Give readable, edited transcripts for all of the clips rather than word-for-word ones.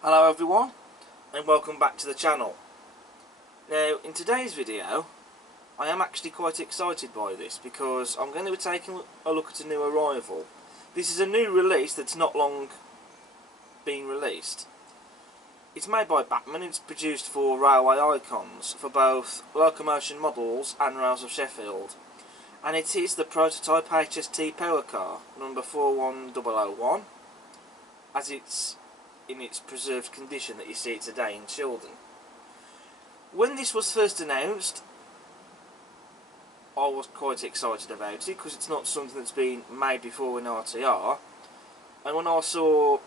Hello everyone and welcome back to the channel. Now in today's video I am actually quite excited by this because I'm going to be taking a look at a new arrival. This is a new release that's not long been released. It's made by Bachmann and it's produced for railway icons for both Locomotion models and rails of Sheffield, and it is the Prototype HST Power Car number 41001 as it's in its preserved condition that you see it today in Sheffield. When this was first announced, I was quite excited about it because it's not something that's been made before in RTR, and when I saw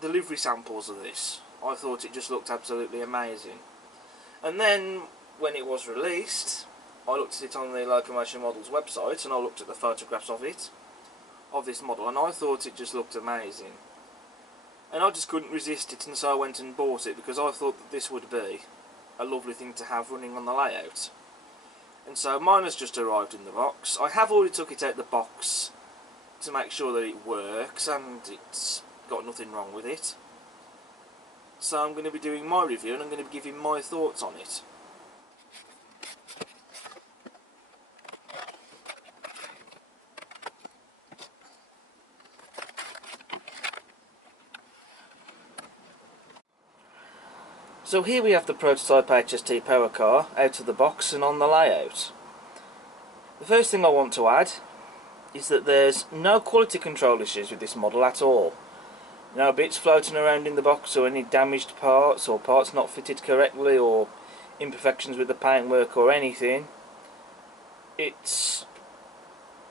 delivery samples of this I thought it just looked absolutely amazing. And then when it was released I looked at it on the Locomotion Models website and I looked at the photographs of it, of this model, and I thought it just looked amazing. And I just couldn't resist it, and so I went and bought it because I thought that this would be a lovely thing to have running on the layout. And so mine has just arrived in the box. I have already took it out the box to make sure that it works and it's got nothing wrong with it. So I'm going to be doing my review and I'm going to be giving my thoughts on it. So here we have the Prototype HST Power Car out of the box and on the layout. The first thing I want to add is that there's no quality control issues with this model at all. No bits floating around in the box or any damaged parts or parts not fitted correctly or imperfections with the paintwork or anything. It's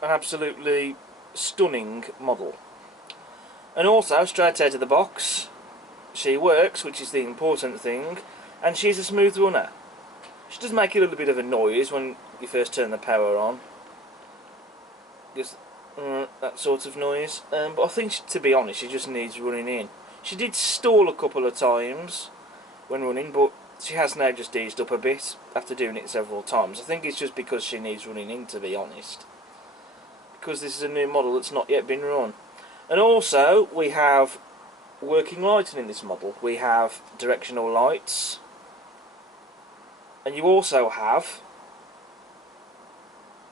an absolutely stunning model. And also, straight out of the box, she works, which is the important thing, and she's a smooth runner. She does make a little bit of a noise when you first turn the power on, just that sort of noise, but I think to be honest she just needs running in. She did stall a couple of times when running, but she has now just eased up a bit after doing it several times. I think it's just because she needs running in, to be honest, because this is a new model that's not yet been run. And also we have working lighting in this model. We have directional lights, and you also have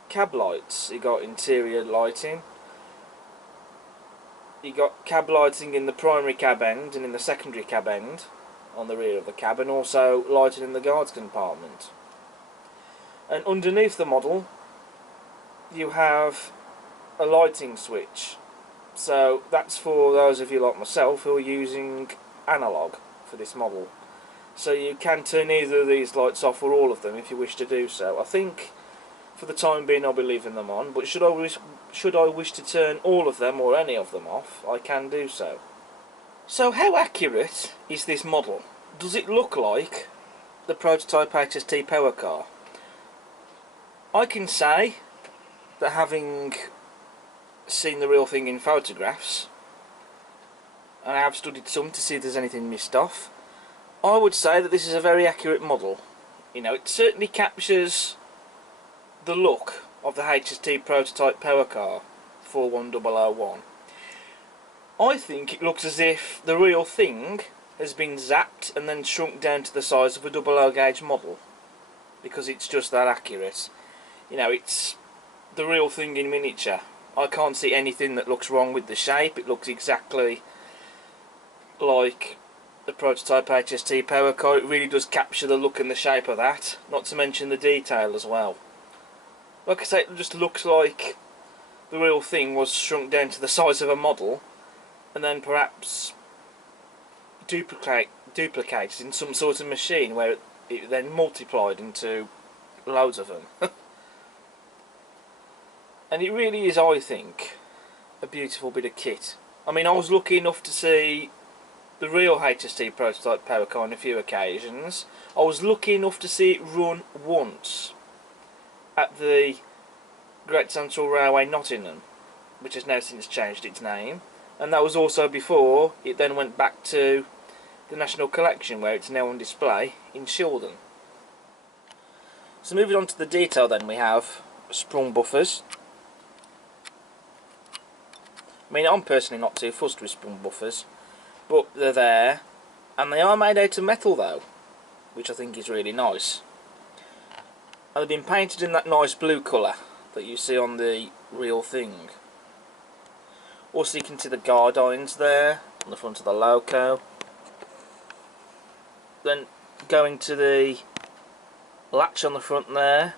cab lights. You got interior lighting, you got cab lighting in the primary cab end and in the secondary cab end on the rear of the cab, and also lighting in the guards compartment. And underneath the model you have a lighting switch. So that's for those of you like myself who are using analog for this model. So you can turn either of these lights off or all of them if you wish to do so. I think for the time being I'll be leaving them on, but should I wish to turn all of them or any of them off, I can do so. So how accurate is this model? Does it look like the Prototype HST Power Car? I can say that, having seen the real thing in photographs, and I have studied some to see if there's anything missed off, I would say that this is a very accurate model. You know, it certainly captures the look of the HST Prototype Power Car 41001. I think it looks as if the real thing has been zapped and then shrunk down to the size of a 00 gauge model, because it's just that accurate. You know, it's the real thing in miniature. I can't see anything that looks wrong with the shape. It looks exactly like the Prototype HST Power Car. It really does capture the look and the shape of that, not to mention the detail as well. Like I say, it just looks like the real thing was shrunk down to the size of a model and then perhaps duplicated in some sort of machine where it then multiplied into loads of them. And it really is, I think, a beautiful bit of kit. I mean, I was lucky enough to see the real HST Prototype Power Car on a few occasions. I was lucky enough to see it run once at the Great Central Railway Nottingham, which has now since changed its name, and that was also before it then went back to the National Collection, where it's now on display in Sheffield. So moving on to the detail then, we have sprung buffers. I mean, I'm personally not too fussed with sprung buffers. but they're there, and they are made out of metal though, which I think is really nice. And they've been painted in that nice blue colour that you see on the real thing. Also, you can see the guard irons there on the front of the loco. Then going to the latch on the front there,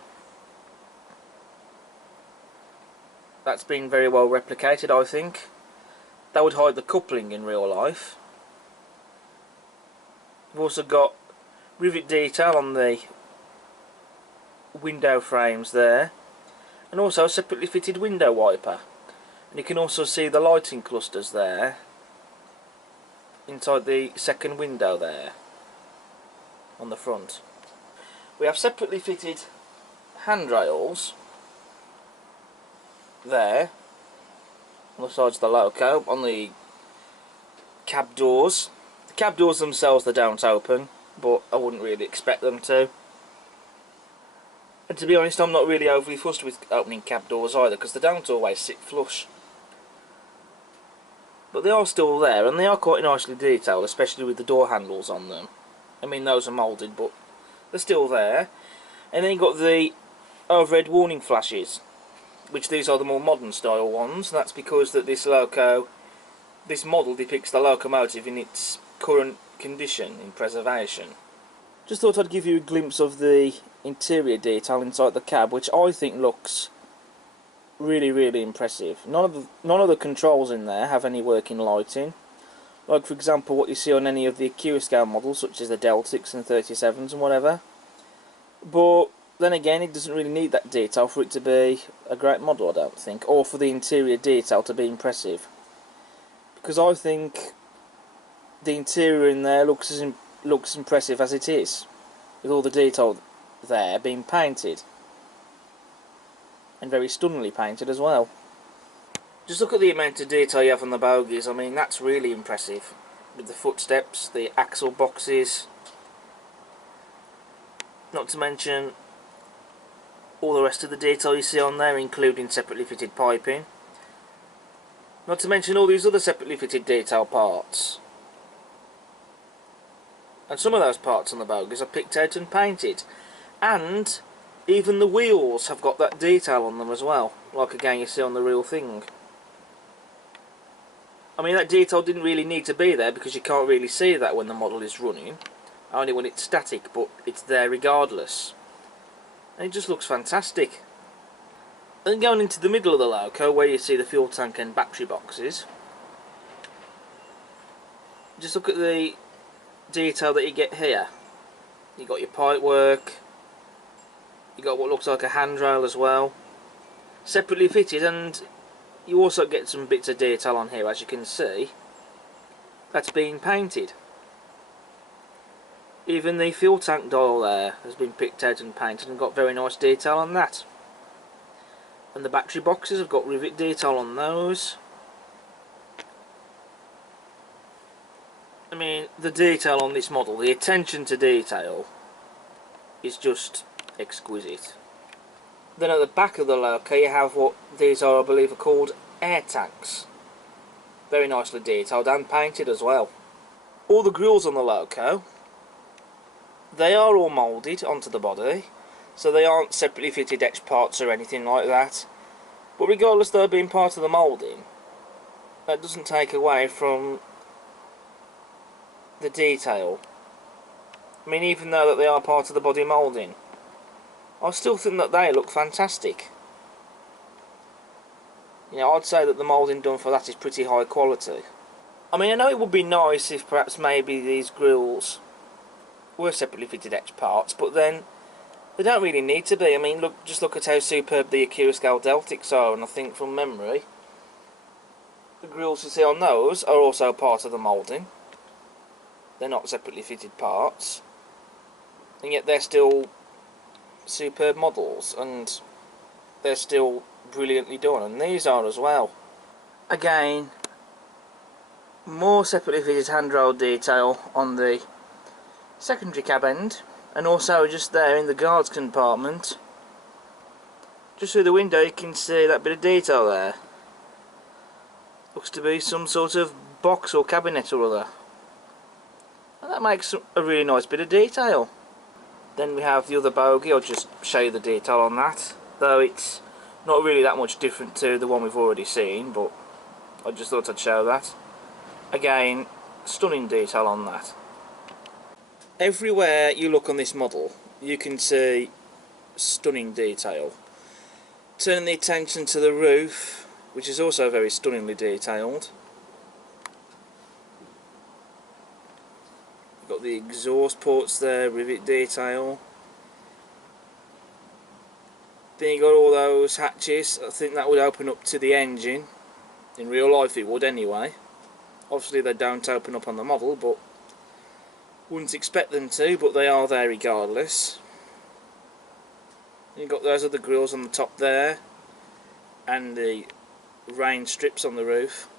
that's been very well replicated, I think. That would hide the coupling in real life. We've also got rivet detail on the window frames there, and also a separately fitted window wiper. And you can also see the lighting clusters there inside the second window there on the front. We have separately fitted handrails there on the sides of the loco, on the cab doors. The cab doors themselves, they don't open, but I wouldn't really expect them to. And to be honest, I'm not really overly fussed with opening cab doors either, because they don't always sit flush. But they are still there, and they are quite nicely detailed, especially with the door handles on them. I mean, those are moulded, but they're still there. And then you've got the overhead warning flashes, which these are the more modern style ones. That's because that this model depicts the locomotive in its current condition, in preservation. Just thought I'd give you a glimpse of the interior detail inside the cab, which I think looks really impressive. None of the controls in there have any working lighting, like for example what you see on any of the Acura scale models, such as the Deltics and 37s and whatever. But then again, it doesn't really need that detail for it to be a great model, I don't think, or for the interior detail to be impressive, because I think the interior in there looks impressive as it is, with all the detail there being painted, and very stunningly painted as well. Just look at the amount of detail you have on the bogies. I mean, that's really impressive, with the footsteps, the axle boxes, not to mention all the rest of the detail you see on there, including separately fitted piping, not to mention all these other separately fitted detail parts. And some of those parts on the bogies are picked out and painted, and even the wheels have got that detail on them as well, like again you see on the real thing. I mean, that detail didn't really need to be there, because you can't really see that when the model is running, only when it's static, but it's there regardless. And it just looks fantastic. Then going into the middle of the loco, where you see the fuel tank and battery boxes, just look at the detail that you get here. You got your pipe work, you got what looks like a handrail as well, separately fitted, and you also get some bits of detail on here, as you can see, that's being painted. Even the fuel tank dial there has been picked out and painted and got very nice detail on that. And the battery boxes have got rivet detail on those. I mean, the detail on this model, the attention to detail, is just exquisite. Then at the back of the loco you have what these are, I believe, are called air tanks. Very nicely detailed and painted as well. All the grills on the loco, they are all moulded onto the body, so they aren't separately fitted etched parts or anything like that. But regardless though of being part of the moulding, that doesn't take away from the detail. I mean, even though that they are part of the body moulding, I still think that they look fantastic. You know, I'd say that the moulding done for that is pretty high quality. I mean, I know it would be nice if perhaps maybe these grills were separately fitted etched parts, but then they don't really need to be. I mean, just look at how superb the Acura scale Deltics are, and I think from memory the grills you see on those are also part of the moulding. They're not separately fitted parts, and yet they're still superb models, and they're still brilliantly done, and these are as well. Again, more separately fitted handrail detail on the secondary cab end, and also just there in the guards compartment, just through the window you can see that bit of detail there. Looks to be some sort of box or cabinet or other. And that makes a really nice bit of detail. Then we have the other bogie. I'll just show you the detail on that, though it's not really that much different to the one we've already seen, but I just thought I'd show that. Again, stunning detail on that. Everywhere you look on this model you can see stunning detail. Turning the attention to the roof, which is also very stunningly detailed. You've got the exhaust ports there, rivet detail. Then you got all those hatches. I think that would open up to the engine. In real life it would anyway. Obviously they don't open up on the model, but wouldn't expect them to, but they are there regardless. You've got those other grills on the top there, and the rain strips on the roof.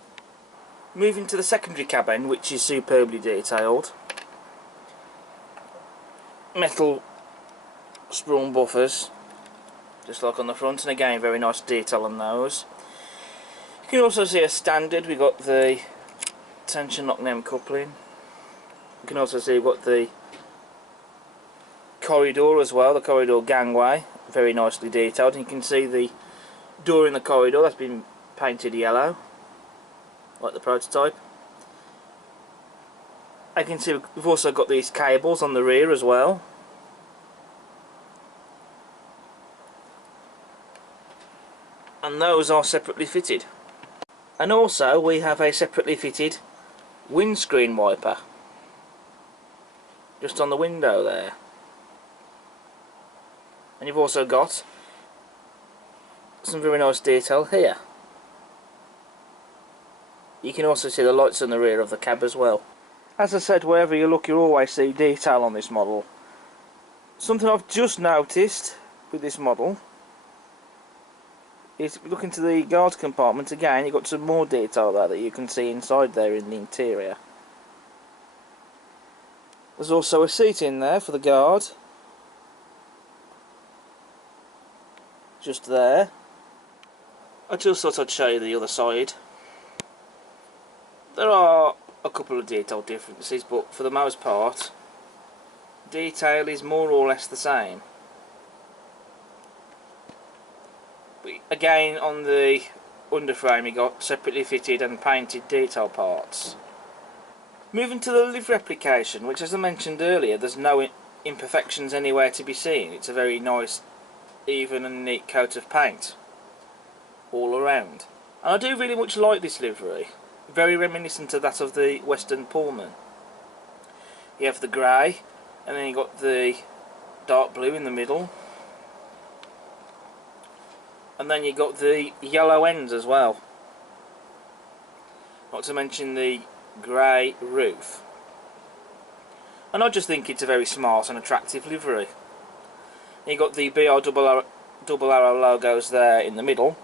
Moving to the secondary cab end, which is superbly detailed. Metal sprung buffers, just like on the front, and again very nice detail on those. You can also see a standard. We've got the tension lock NEM coupling. You can also see we've got the corridor as well, the corridor gangway, very nicely detailed. And you can see the door in the corridor that's been painted yellow, like the prototype. I can see we've also got these cables on the rear as well. And those are separately fitted. And also we have a separately fitted windscreen wiper just on the window there. And you've also got some very nice detail here. You can also see the lights on the rear of the cab as well. As I said, wherever you look you'll always see detail on this model. Something I've just noticed with this model is, look into the guard compartment again, you've got some more detail there that you can see inside there in the interior. There's also a seat in there for the guard, just there. I just thought I'd show you the other side. There are a couple of detail differences, but for the most part detail is more or less the same. But again, on the underframe you got separately fitted and painted detail parts. Moving to the livery application, which as I mentioned earlier, there's no imperfections anywhere to be seen. It's a very nice, even and neat coat of paint all around. And I do really much like this livery, very reminiscent of that of the Western Pullman. You have the grey, and then you got the dark blue in the middle, and then you got the yellow ends as well, not to mention the grey roof. And I just think it's a very smart and attractive livery. You got the BR double arrow logos there in the middle,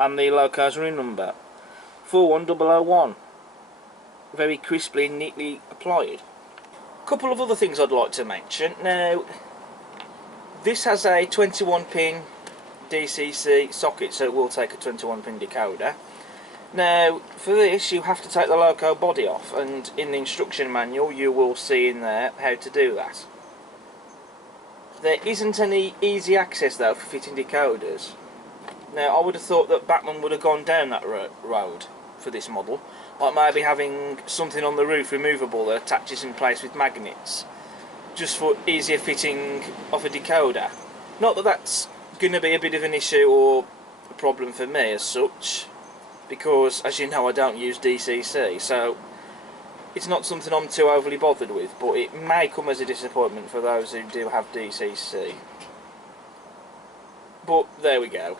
and the loco's running number 41001, very crisply and neatly applied. A couple of other things I'd like to mention. Now, this has a 21 pin DCC socket, so it will take a 21 pin decoder. Now, for this you have to take the loco body off, and in the instruction manual you will see in there how to do that. There isn't any easy access though for fitting decoders. Now, I would have thought that Bachmann would have gone down that road for this model, like maybe having something on the roof removable that attaches in place with magnets, just for easier fitting of a decoder. Not that that's going to be a bit of an issue or a problem for me as such, because as you know I don't use DCC, so it's not something I'm too overly bothered with, but it may come as a disappointment for those who do have DCC. But there we go,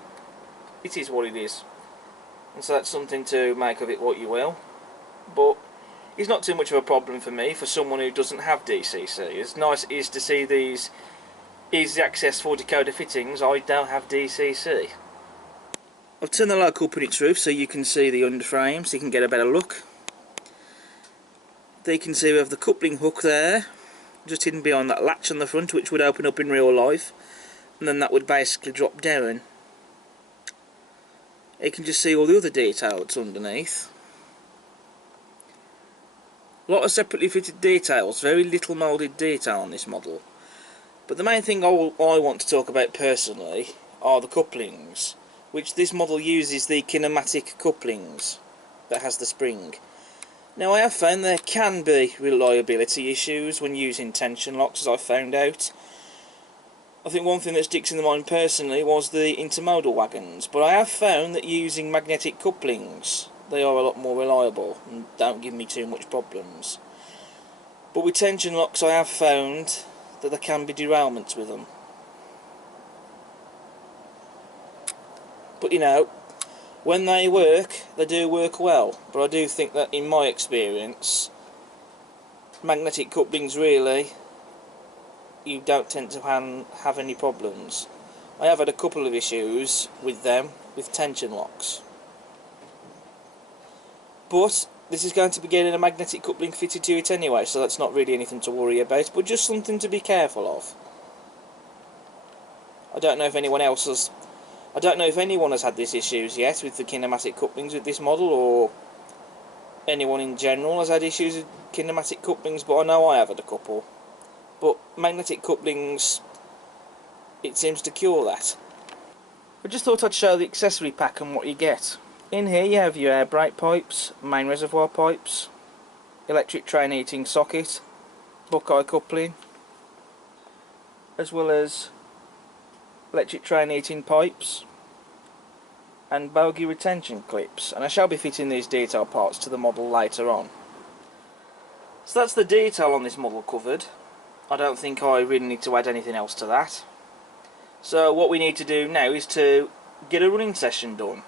it is what it is, and so that's something to make of it what you will. But it's not too much of a problem for me, for someone who doesn't have DCC. As nice it is to see these easy access for decoder fittings, I don't have DCC. I've turned the loco up on its roof so you can see the underframe, so you can get a better look. There you can see we have the coupling hook there, just hidden behind that latch on the front, which would open up in real life, and then that would basically drop down. You can just see all the other detail that's underneath. A lot of separately fitted details, very little moulded detail on this model. But the main thing I want to talk about personally are the couplings, which this model uses the kinematic couplings that has the spring. Now I have found there can be reliability issues when using tension locks, as I found out. I think one thing that sticks in the mind personally was the intermodal wagons, but I have found that using magnetic couplings, they are a lot more reliable and don't give me too much problems. But with tension locks I have found that there can be derailments with them. But you know, when they work, they do work well. But I do think that in my experience, magnetic couplings really, you don't tend to have any problems. I have had a couple of issues with them, with tension locks. But this is going to be getting a magnetic coupling fitted to it anyway, so that's not really anything to worry about, but just something to be careful of. I don't know if anyone has had these issues yet with the kinematic couplings with this model, or anyone in general has had issues with kinematic couplings, but I know I have had a couple. But magnetic couplings, it seems to cure that. I just thought I'd show the accessory pack and what you get. In here you have your air brake pipes, main reservoir pipes, electric train heating socket, Buckeye coupling, as well as electric train heating pipes and bogie retention clips, and I shall be fitting these detail parts to the model later on. So that's the detail on this model covered. I don't think I really need to add anything else to that. So what we need to do now is to get a running session done,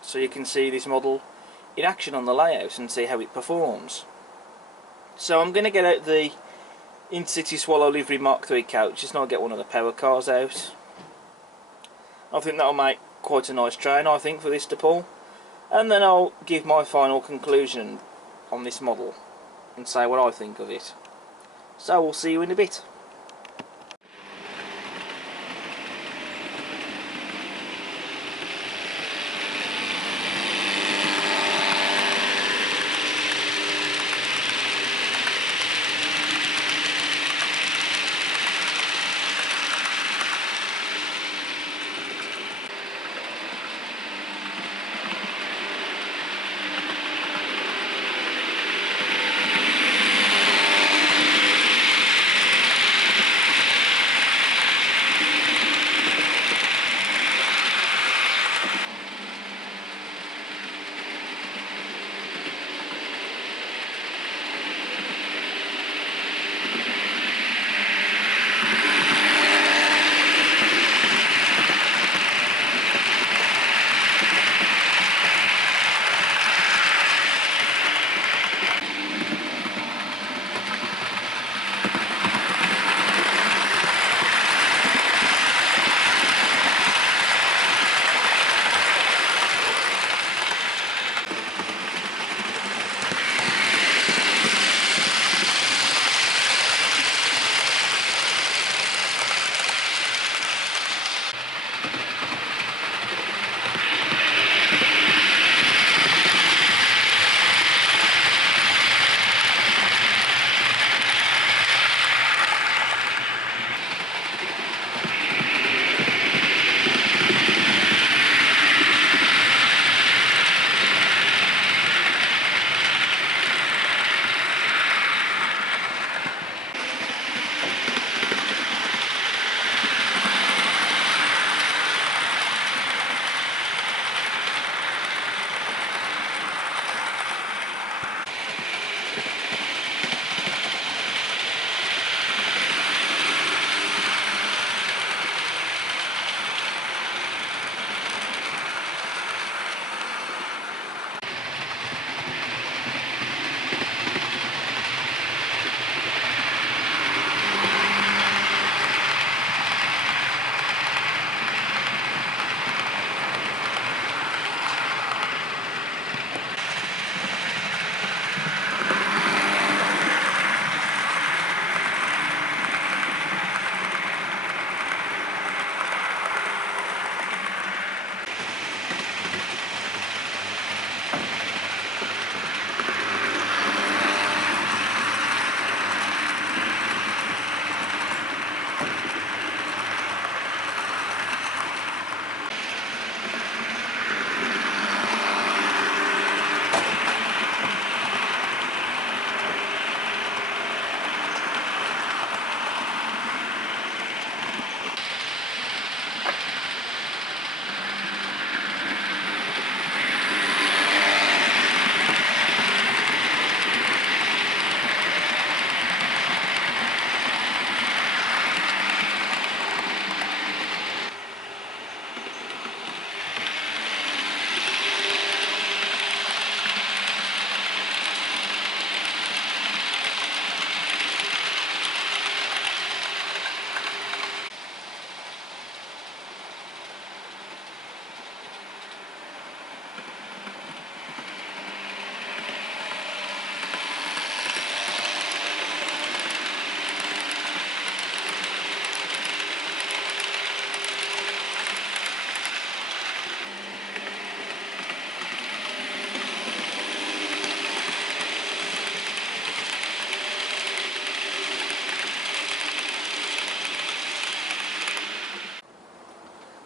so you can see this model in action on the layout and see how it performs. So I'm going to get out the Intercity Swallow Livery Mark III coach, just not get one of the power cars out. I think that'll make quite a nice train, I think, for this to pull. And then I'll give my final conclusion on this model and say what I think of it. So we'll see you in a bit.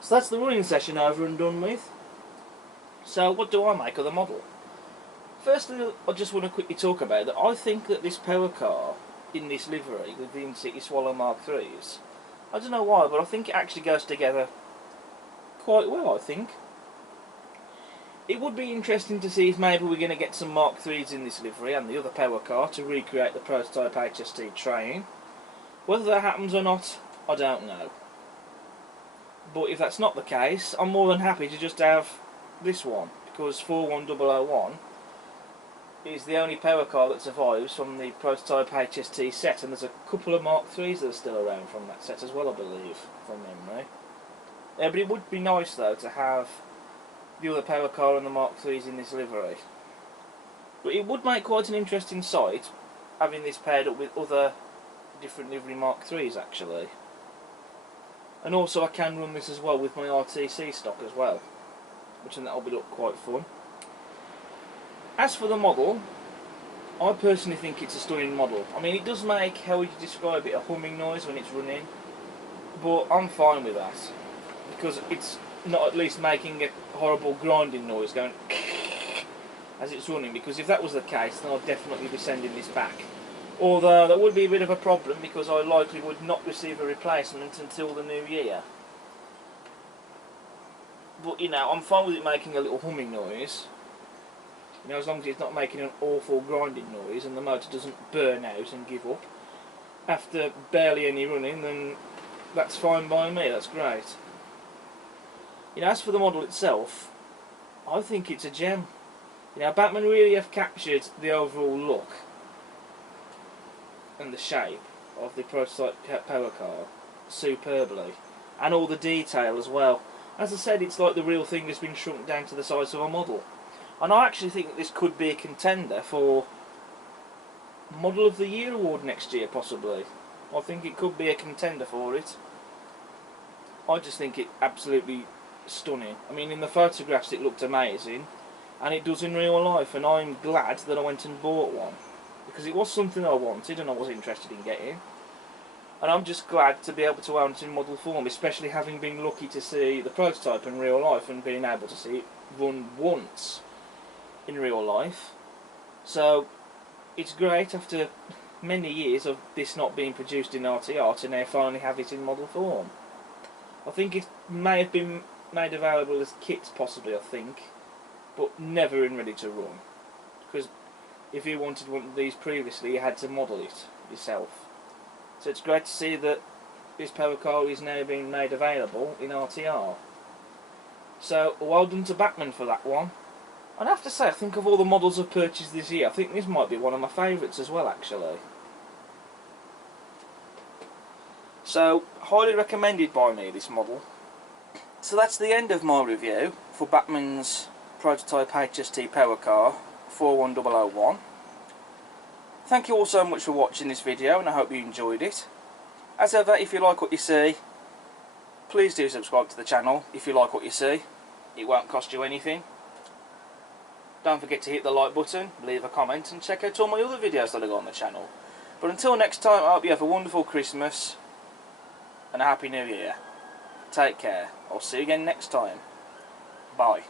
So that's the running session over and done with. So what do I make of the model? Firstly, I just want to quickly talk about that. I think that this power car in this livery with the In-City Swallow Mark III's, I don't know why, but I think it actually goes together quite well, I think. It would be interesting to see if maybe we're going to get some Mark III's in this livery and the other power car to recreate the Prototype HST train. Whether that happens or not, I don't know. But if that's not the case, I'm more than happy to just have this one, because 41001 is the only power car that survives from the Prototype HST set, and there's a couple of Mark III's that are still around from that set as well, I believe, from memory. But it would be nice though to have the other power car and the Mark III's in this livery. But it would make quite an interesting sight having this paired up with other different livery Mark III's actually. And also I can run this as well with my RTC stock as well, which then that'll be look quite fun. As for the model, I personally think it's a stunning model. I mean, it does make, how would you describe it, a humming noise when it's running, but I'm fine with that because it's not at least making a horrible grinding noise going as it's running, because if that was the case then I'd definitely be sending this back. Although that would be a bit of a problem because I likely would not receive a replacement until the new year. But you know, I'm fine with it making a little humming noise. You know, as long as it's not making an awful grinding noise and the motor doesn't burn out and give up after barely any running, then that's fine by me, that's great. You know, as for the model itself, I think it's a gem. You know, Bachmann really have captured the overall look and the shape of the Prototype power car superbly, and all the detail as well. As I said, it's like the real thing has been shrunk down to the size of a model. And I actually think that this could be a contender for Model of the Year award next year, possibly. I think it could be a contender for it. I just think it absolutely stunning. I mean, in the photographs it looked amazing, and it does in real life, and I'm glad that I went and bought one, because it was something I wanted and I was interested in getting. And I'm just glad to be able to own it in model form, especially having been lucky to see the prototype in real life and being able to see it run once in real life. So it's great after many years of this not being produced in RTR to now finally have it in model form. I think it may have been made available as kits possibly, I think, but never in ready to run, because if you wanted one of these previously you had to model it yourself. So it's great to see that this power car is now being made available in RTR. So well done to Bachmann for that one. I'd have to say, I think of all the models I've purchased this year, I think this might be one of my favourites as well, actually. So, highly recommended by me, this model. So that's the end of my review for Bachmann's Prototype HST Power Car 41001. Thank you all so much for watching this video, and I hope you enjoyed it. As ever, if you like what you see, please do subscribe to the channel if you like what you see. It won't cost you anything. Don't forget to hit the like button, leave a comment, and check out all my other videos that I got on the channel. But until next time, I hope you have a wonderful Christmas and a Happy New Year. Take care. I'll see you again next time. Bye.